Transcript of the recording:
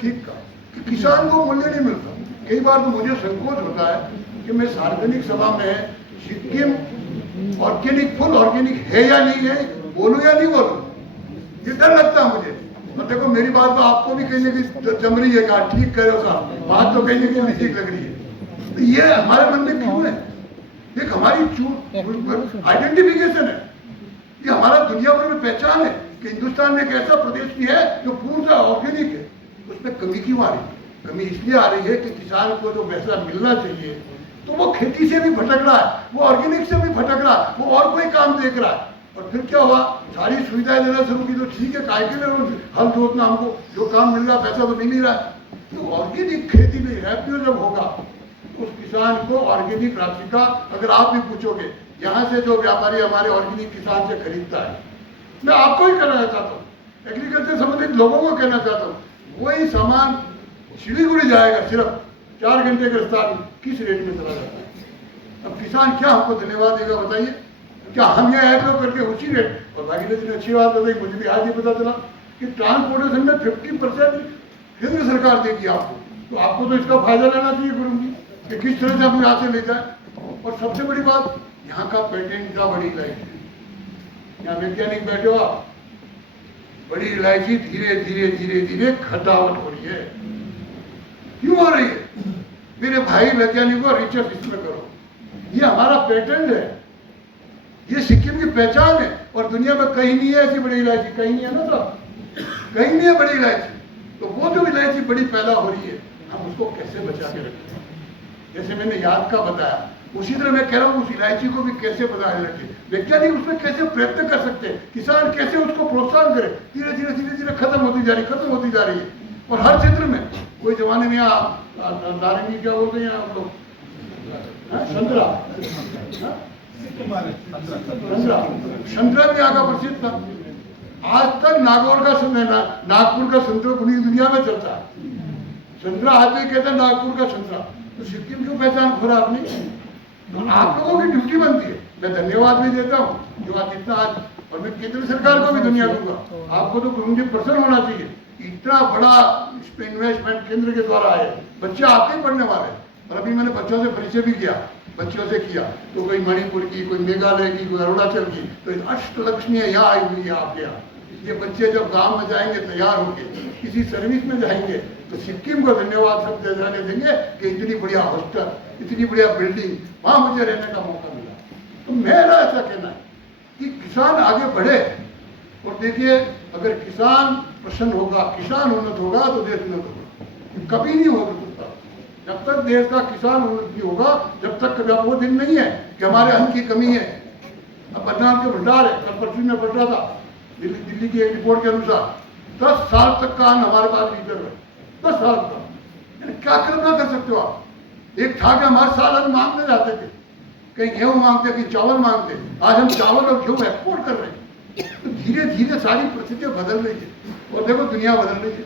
ठीक कहा कि किसान को मूल्य नहीं मिलता। कई बार तो मुझे संकोच होता है कि मैं सार्वजनिक सभा में सिक्किम ऑर्गेनिक फुल ऑर्गेनिक है या नहीं है, बोलूं या नहीं बोलूं, ये डर लगता है मुझे। तो देखो मेरी बात तो आपको भी कहीं ना कहीं जम रही है, कहा ठीक कह रहे हो साहब, बात तो कहीं ना कहीं ठीक लग रही है। तो ये हमारे मन में क्यों है? एक हमारी आइडेंटिफिकेशन है, ये हमारा दुनिया भर में पहचान है कि हिंदुस्तान में एक ऐसा प्रदेश भी है जो पूर्ण ऑर्गेनिक है। उसमें कमी क्यों आ रही है? कमी इसलिए आ रही है कि किसान को जो पैसा मिलना चाहिए तो वो खेती से भी भटक रहा है, वो ऑर्गेनिक से भी भटक रहा है, वो और कोई काम देख रहा है। और फिर क्या हुआ, सारी सुविधाएं देना शुरू की, तो ठीक है काय के लिए हल जोतना, हमको जो काम मिल रहा पैसा तो मिल ही रहा है। तो ऑर्गेनिक खेती में रेवेन्यू जब होगा उस किसान को ऑर्गेनिक राशि का, अगर आप भी पूछोगे यहाँ से जो व्यापारी हमारे ऑर्गेनिक किसान से खरीदता है, मैं आपको ही कहना चाहता हूँ, एग्रीकल्चर संबंधित लोगों को कहना चाहता हूँ, वही सामान सिलीगुड़ी जाएगा सिर्फ 4 घंटे के रास्ता में, किस रेट में चला जाता है। अब किसान क्या हमको धन्यवाद देगा बताइए? क्या हम ये एग्रो करके उसी रेट, और भागीरथी ने अच्छी बात बताई, मुझे भी आज ही पता चला कि ट्रांसपोर्टेशन में 50% केंद्र सरकार देगी आपको, तो आपको तो इसका फायदा लेना चाहिए गुरु जी कि किस तरह से हम यहाँ से ले जाए। और सबसे बड़ी बात, यहाँ का पेटेंट का बड़ी इलायची, यहाँ वैज्ञानिक बैठे हो आप, बड़ी इलायची धीरे धीरे धीरे धीरे खटावट हो रही है। क्यों हो रही है? मेरे भाई वैज्ञानिकों रिसर्च इसमें करो, ये हमारा पेटेंट है, ये सिक्किम की पहचान है, और दुनिया में कहीं नहीं है ऐसी बड़ी इलायची, कहीं नहीं है ना साहब, कहीं नहीं है बड़ी इलायची। तो वो जो इलायची बड़ी पैदा हो रही है, हम उसको कैसे बचा के रखें? जैसे मैंने याद का बताया, उसी तरह मैं कह रहा हूँ उस इलायची को भी कैसे बनाए रखें, वैज्ञानिक उसमें कैसे प्रयत्न कर सकते हैं, किसान कैसे उसको प्रोत्साहन करे। धीरे धीरे धीरे धीरे खत्म होती जा रही है। और हर क्षेत्र में, कोई जमाने में आप नारंगी क्या बोलते हैं आप लोग, संतरा, संतरा भी आगा प्रसिद्ध था। आज तक नागौर का नागपुर का संतरा पूरी दुनिया में चलता है। संतरा आदमी कहते हैं नागपुर का संतरा, तो सिक्किम क्यों पहचान खोरा आपने? तो आप लोगों की ड्यूटी बनती है। मैं धन्यवाद भी देता हूँ जो आज इतना आज, और मैं केंद्र सरकार को भी धन्यवाद दूंगा। आपको तो गुरु जी प्रसन्न होना चाहिए, इतना बड़ा इन्वेस्टमेंट केंद्र के द्वारा है, बच्चे आपके ही पढ़ने वाले। और अभी मैंने बच्चों से परिचय भी किया, बच्चों से किया, तो कोई मणिपुर की, कोई मेघालय की, कोई अरुणाचल की, तो अष्टलक्ष्मी यहाँ आई हुई है आपके यहाँ। ये बच्चे जब गांव में जाएंगे तैयार होके किसी सर्विस में जाएंगे तो सिक्किम को धन्यवाद सब जाने देंगे कि इतनी बढ़िया हॉस्टल, इतनी बढ़िया बिल्डिंग, वहां मुझे रहने का मौका मिला। तो मेरा ऐसा कहना है कि किसान आगे बढ़े। और देखिए, अगर किसान प्रसन्न होगा, किसान उन्नत होगा तो देश उन्नत होगा, कभी नहीं हो सकता जब तक देश का किसान उन्नत नहीं होगा, जब तक कभी वो दिन नहीं है कि हमारे अन्न की कमी है। अब बदनाम के भंडार है, कल परसों में पढ़ रहा था दिल्ली की एक रिपोर्ट के अनुसार 10 साल तक का अन्न हमारे पास रिजर्व है, 10 साल का। यानी क्या कल्पना कर सकते हो आप? एक था कि हमारे साल अन्न मांगने जाते थे, कहीं गेहूं मांगते, कहीं चावल मांगते, आज हम चावल और गेहूं एक्सपोर्ट कर रहे हैं। तो धीरे धीरे सारी परिस्थितियां बदल रही है, और देखो दुनिया बदल रही है।